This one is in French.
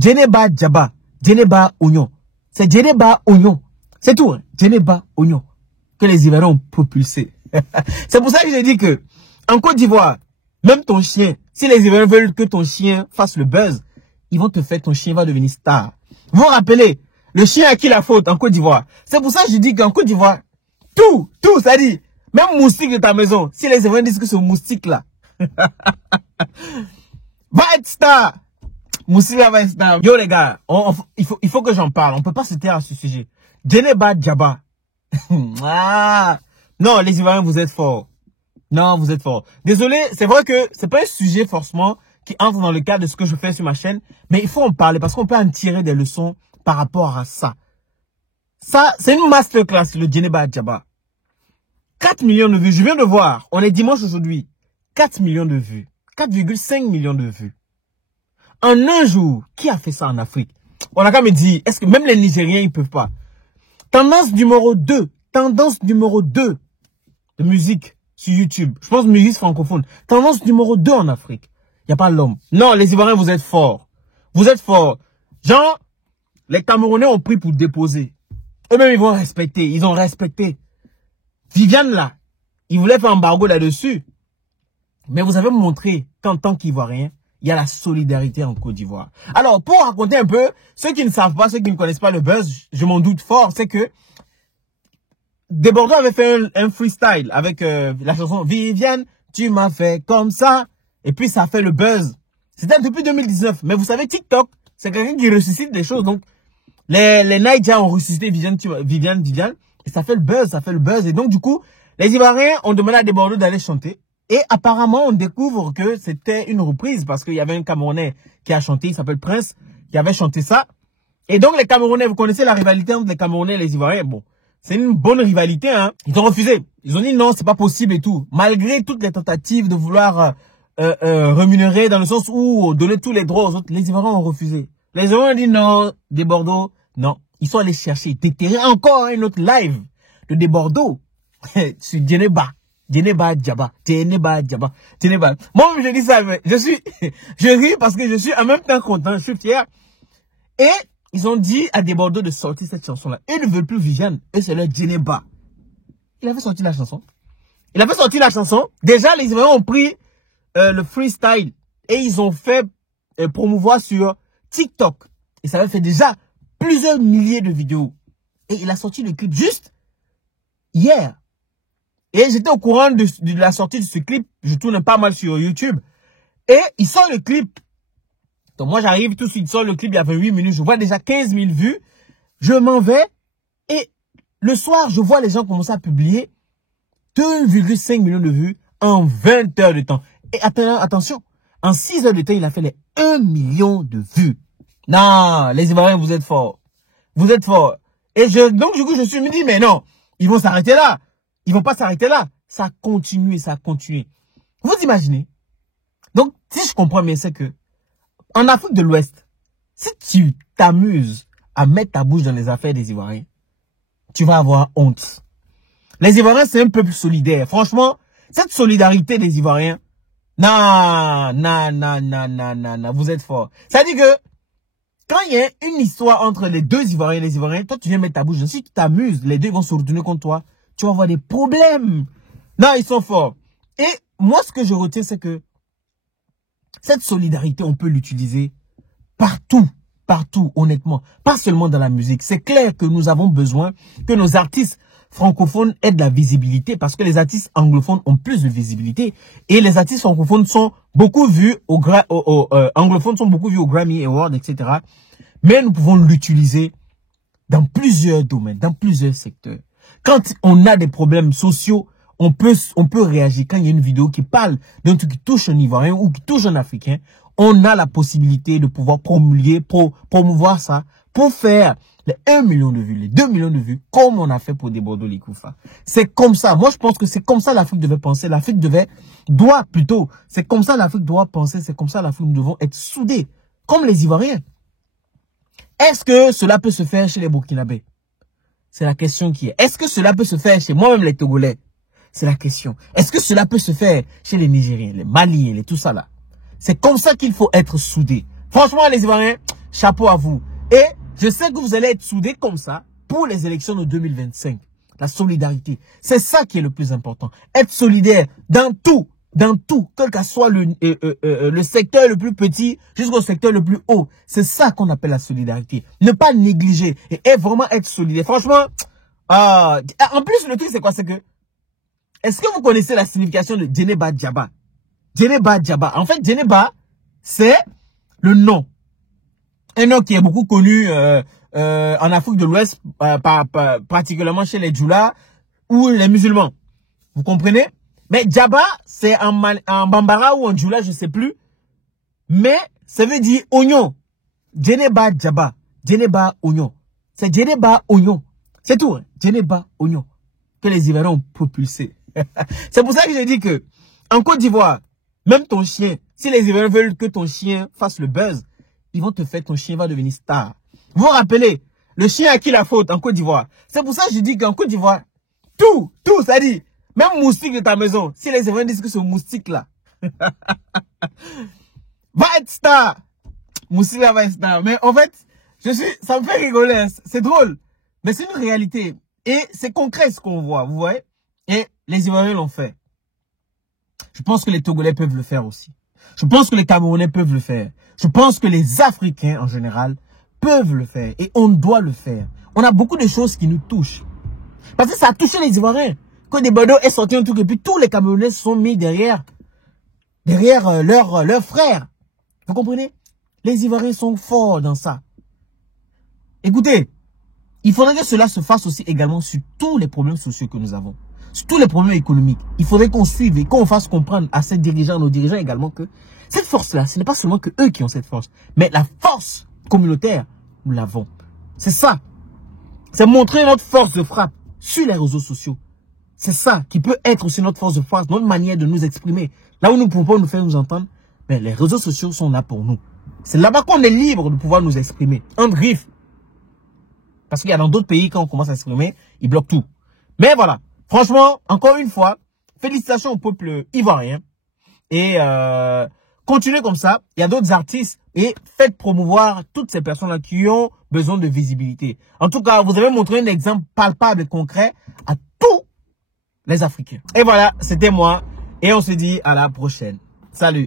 Djeneba Djaba. Djeneba Oignon. C'est Djeneba Oignon. C'est tout. Hein? Djeneba Oignon. Que les Ivoiriens ont propulsé. C'est pour ça que j'ai dit que, en Côte d'Ivoire, même ton chien, si les Ivoiriens veulent que ton chien fasse le buzz, ils vont te faire, ton chien va devenir star. Vous vous rappelez, le chien a qui la faute en Côte d'Ivoire? C'est pour ça que je dis qu'en Côte d'Ivoire, tout, ça dit, même moustique de ta maison, si les Ivoiriens disent que ce moustique-là va être star, moustique là va être star. Yo les gars, il faut que j'en parle, on peut pas se taire à ce sujet. Djeneba Djaba. Ah, non, les Ivoiriens, vous êtes forts. Non, vous êtes forts. Désolé, c'est vrai que c'est pas un sujet forcément qui entre dans le cadre de ce que je fais sur ma chaîne, mais il faut en parler parce qu'on peut en tirer des leçons par rapport à ça. Ça, c'est une masterclass, le Djeneba Djaba. 4 millions de vues, je viens de voir, on est dimanche aujourd'hui. 4 millions de vues. 4,5 millions de vues. En un jour, qui a fait ça en Afrique? On a qu'à me dire, est-ce que même les Nigériens, ils peuvent pas? Tendance numéro 2 de musique sur YouTube. Je pense musique francophone. Tendance numéro 2 en Afrique. Il n'y a pas l'homme. Non, les Ivoiriens, vous êtes forts. Vous êtes forts. Genre, les Camerounais ont pris pour déposer. Eux-mêmes, ils vont respecter. Ils ont respecté. Viviane, là, ils voulaient faire embargo là-dessus. Mais vous avez montré qu'en tant qu'Ivoirien, il y a la solidarité en Côte d'Ivoire. Alors, pour raconter un peu, ceux qui ne savent pas, ceux qui ne connaissent pas le buzz, je m'en doute fort, c'est que Desbordeaux avait fait un freestyle avec la chanson Viviane, tu m'as fait comme ça. Et puis ça a fait le buzz. C'était depuis 2019. Mais vous savez, TikTok, c'est quelqu'un qui ressuscite des choses. Donc, les Naïdja ont ressuscité Viviane. Et ça fait le buzz, Et donc, du coup, les Ivoiriens ont demandé à Desbordeaux d'aller chanter. Et apparemment, on découvre que c'était une reprise parce qu'il y avait un Camerounais qui a chanté, il s'appelle Prince, qui avait chanté ça. Et donc, les Camerounais, vous connaissez la rivalité entre les Camerounais et les Ivoiriens. Bon, c'est une bonne rivalité, hein. Ils ont refusé. Ils ont dit non, c'est pas possible et tout. Malgré toutes les tentatives de vouloir rémunérer dans le sens où donner tous les droits aux autres, les Ivoiriens ont refusé. Les Ivoiriens ont dit non, Desbordeaux, non. Ils sont allés chercher, déterrer encore un autre live de Desbordeaux sur Djeneba Djaba. Moi, je dis ça, mais je ris parce que je suis en même temps content, je suis fier. Et ils ont dit à Desbordeaux de sortir cette chanson-là. Ils ne veulent plus Viviane. Et c'est leur Djeneba. Il avait sorti la chanson. Déjà, les Ivoiriens ont pris le freestyle. Et ils ont fait promouvoir sur TikTok. Et ça avait fait déjà plusieurs milliers de vidéos. Et il a sorti le clip juste hier. Et j'étais au courant de la sortie de ce clip. Je tourne pas mal sur YouTube. Et il sort le clip. Donc moi j'arrive tout de suite, il sort le clip, il y avait 8 minutes. Je vois déjà 15 000 vues. Je m'en vais. Et le soir, je vois les gens commencer à publier 2,5 millions de vues en 20 heures de temps. Et attention, en 6 heures de temps, il a fait les 1 million de vues. Non, les Ivoiriens, vous êtes forts. Vous êtes forts. Et donc du coup, je me dis, mais non, ils vont s'arrêter là. Ils vont pas s'arrêter là. Ça a continué. Vous imaginez? Donc, si je comprends bien, c'est que en Afrique de l'Ouest, si tu t'amuses à mettre ta bouche dans les affaires des Ivoiriens, tu vas avoir honte. Les Ivoiriens, c'est un peuple solidaire. Franchement, cette solidarité des Ivoiriens, non, vous êtes forts. Ça dit que quand il y a une histoire entre les deux Ivoiriens et les Ivoiriens, toi, tu viens mettre ta bouche. Si tu t'amuses, les deux vont se retourner contre toi. Tu vas avoir des problèmes. Non, ils sont forts. Et moi, ce que je retiens, c'est que cette solidarité, on peut l'utiliser partout, honnêtement. Pas seulement dans la musique. C'est clair que nous avons besoin que nos artistes francophones aient de la visibilité parce que les artistes anglophones ont plus de visibilité et les artistes francophones sont beaucoup vus anglophones sont beaucoup vus au Grammy Awards, etc. Mais nous pouvons l'utiliser dans plusieurs domaines, dans plusieurs secteurs. Quand on a des problèmes sociaux, on peut réagir. Quand il y a une vidéo qui parle d'un truc qui touche un Ivoirien ou qui touche un Africain, on a la possibilité de pouvoir promouvoir ça pour faire les 1 million de vues, les 2 millions de vues, comme on a fait pour Desbordeaux Likoufa. C'est comme ça. Moi, je pense que c'est comme ça l'Afrique devait penser. C'est comme ça l'Afrique doit penser. C'est comme ça l'Afrique, nous devons être soudés, comme les Ivoiriens. Est-ce que cela peut se faire chez les Burkinabés? C'est la question qui est. Est-ce que cela peut se faire chez moi-même les Togolais? C'est la question. Est-ce que cela peut se faire chez les Nigériens, les Maliens, tout ça là? C'est comme ça qu'il faut être soudés. Franchement, les Ivoiriens, chapeau à vous. Et je sais que vous allez être soudés comme ça pour les élections de 2025. La solidarité. C'est ça qui est le plus important. Être solidaire dans tout, quel que soit le secteur le plus petit jusqu'au secteur le plus haut. C'est ça qu'on appelle la solidarité. Ne pas négliger et vraiment être solidaire. Franchement, en plus, le truc, c'est quoi? C'est que, est-ce que vous connaissez la signification de Djeneba Djaba? Djeneba Djaba. En fait, Djeneba, c'est le nom. Un nom qui est beaucoup connu en Afrique de l'Ouest, particulièrement chez les Djoula ou les musulmans. Vous comprenez? Mais Djaba, c'est en Bambara ou en Djoula, je sais plus. Mais ça veut dire oignon. Djeneba Djaba. Djeneba oignon. C'est Djeneba oignon. C'est tout. Hein? Djeneba oignon. Que les Ivoiriens ont propulsé. C'est pour ça que je dis que en Côte d'Ivoire, même ton chien, si les Ivoiriens veulent que ton chien fasse le buzz, ils vont te faire, ton chien va devenir star. Vous vous rappelez, le chien a qui la faute en Côte d'Ivoire? C'est pour ça que je dis qu'en Côte d'Ivoire, tout, ça dit, même moustique de ta maison, si les Ivoiriens disent que ce moustique-là va être star, moustique-là va être star. Mais en fait, ça me fait rigoler, hein. C'est drôle, mais c'est une réalité. Et c'est concret ce qu'on voit, vous voyez? Et les Ivoiriens l'ont fait. Je pense que les Togolais peuvent le faire aussi. Je pense que les Camerounais peuvent le faire. Je pense que les Africains, en général, peuvent le faire. Et on doit le faire. On a beaucoup de choses qui nous touchent. Parce que ça a touché les Ivoiriens. Quand des Bordeaux est sorti un truc, et puis tous les Camerounais se sont mis derrière leurs frères. Vous comprenez? Les Ivoiriens sont forts dans ça. Écoutez, il faudrait que cela se fasse aussi également sur tous les problèmes sociaux que nous avons. Sur tous les problèmes économiques. Il faudrait qu'on suive et qu'on fasse comprendre à ces dirigeants, nos dirigeants également, que cette force-là, ce n'est pas seulement que eux qui ont cette force, mais la force communautaire, nous l'avons. C'est ça. C'est montrer notre force de frappe sur les réseaux sociaux. C'est ça qui peut être aussi notre force de frappe, notre manière de nous exprimer. Là où nous ne pouvons pas nous faire nous entendre, mais les réseaux sociaux sont là pour nous. C'est là-bas qu'on est libre de pouvoir nous exprimer. Un griffe. Parce qu'il y a dans d'autres pays, quand on commence à s'exprimer, ils bloquent tout. Mais voilà. Franchement, encore une fois, félicitations au peuple ivoirien. Et continuez comme ça. Il y a d'autres artistes. Et faites promouvoir toutes ces personnes-là qui ont besoin de visibilité. En tout cas, vous avez montré un exemple palpable et concret à tous les Africains. Et voilà, c'était moi. Et on se dit à la prochaine. Salut.